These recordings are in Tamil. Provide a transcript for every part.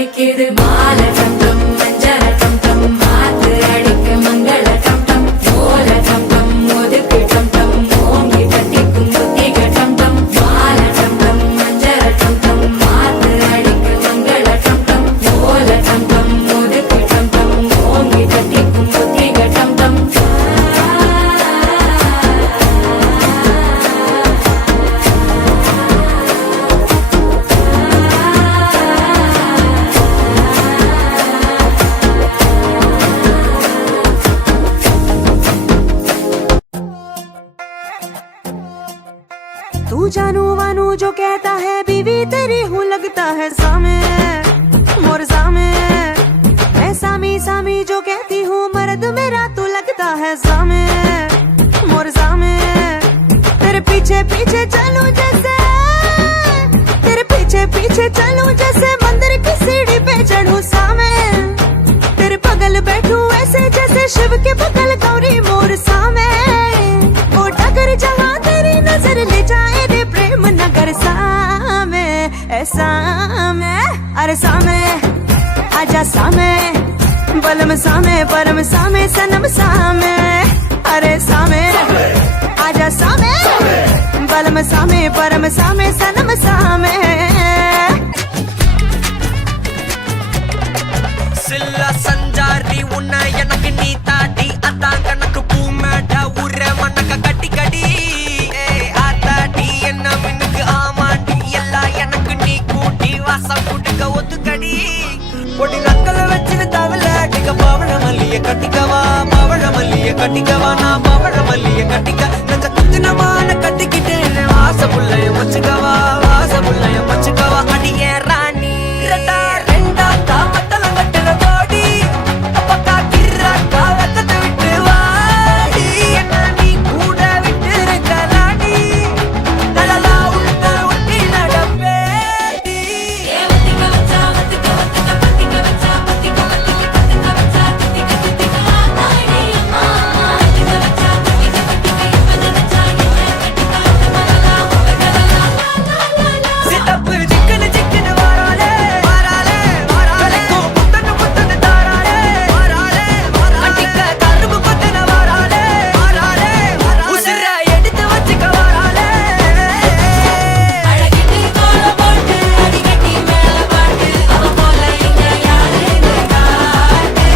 ஒலிக்குது மால டம் டம் மஞ்சள டம் டம் மாத்து அடிக்க மங்கள டம் டம் ஓல டம் டம் ஒதுக்கு டம் டம் ஓங்கி தட்டிக்கும் புத்திக டம் டம் மால டம் டம் மஞ்சள டம் டம் மாத்து அடிக்க மங்கள டம் டம் ஓல டம் டம் ஒதுக்கு டம் டம் ஓங்கி தட்டிக்கும் புத்திக டம் டம் तू जानू वानू जो कहता है बीवी तेरी हूँ लगता है सामे मोर सामे मैं सामी सामी जो कहती हूँ मर्द मेरा तू लगता है सामे मोर सामे तेरे पीछे पीछे चलूं जैसे तेरे पीछे पीछे चलूं जैसे मंदिर की सीढ़ी पे चढ़ूं सामे तेरे बगल बैठूं ऐसे जैसे शिव के बगल गौरी मोर सामे ओ डगर जहाँ तेरी नजर ले जाए रे प्रेम नगर सामे ऐसा में अरे सामे आजा सामे बलम सामे परम सामे सनम सामे अरे सामे आजा सामे बलम सामे परम सामे सनम सामे சில்ல சஞ்சாரி உன்னை எனக்கு நீ தாட்டி அதான் கணக்கு பூமேட உர மணக்க கட்டி கடி ஆத்தாட்டி என்ன மின்னுக்கு ஆமாட்டி எல்லாம் எனக்கு நீ கூட்டி வாசம் குடுக்க ஒத்துக்கடி பொடி நக்கல வச்சிரு தவல அடிக்க பவழ மல்லிய கட்டிக்கவா பவழ மல்லிய கட்டிக்கவா நான் பவழ மல்லிய கட்டிக்க நெஞ்ச குத்தினமான கட்டிக்கிட்டேன் வாச புள்ளைய வச்சுக்கவா வாச புள்ளைய வச்சுக்கவா அடியே ராணி ரெண்டா ரெண்டா தாமத்தல கட்டுற கோடி அப்பக்கா கிர்ராக்கா வெத்தத்தை விட்டு வாடி என்ன நீ கூட விட்டு இருக்கலாடி நலலா உள்ள ஒட்டி நடப்பேடி ஏவத்திக்க வச்சா வத்திக்க வத்திக்க பத்திக்க வச்சா பத்திக்க வத்திக்க பத்திக்க வச்சா தித்திக்க தித்திக்க ஆத்தாடி அம்மா வத்திக்க வச்சா பத்திக்க பத்திக்க எப்ப நினைச்சா என்ன கட்டிக்கா மலலா மலலா சித்தப்பு சிக்கனு சிக்கனு வாராளே வாராளே வாராளே புத்தனு புத்தனு தாராளே வாராளே வாராளே அடிக்க கரும்பு கொத்தன வாராளே வாராளே உசிர எடுத்து வச்சுக்க வாராளே அழகிட்டு கோல போட்டு அடிக்கட்டி மேல பாட்டு அவ போல இங்க யாருன்னு காட்டு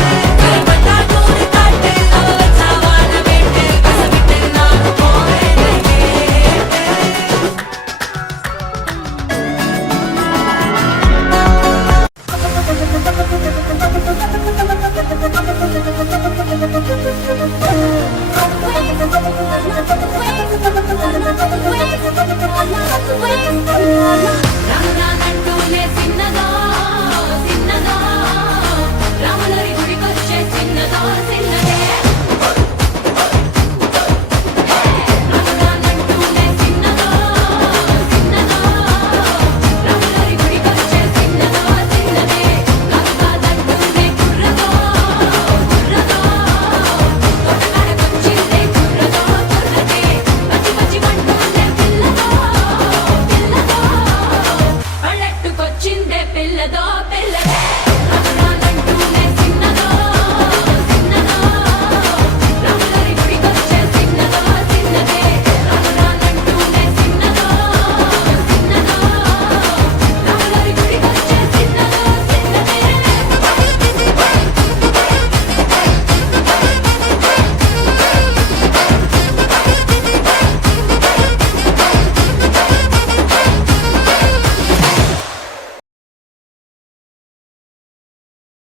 கைப்பட்டா நூறு காட்டு அவ வச்சா வாழ வேட்டு கசவிட்டு நான் போவேன் கேட்டு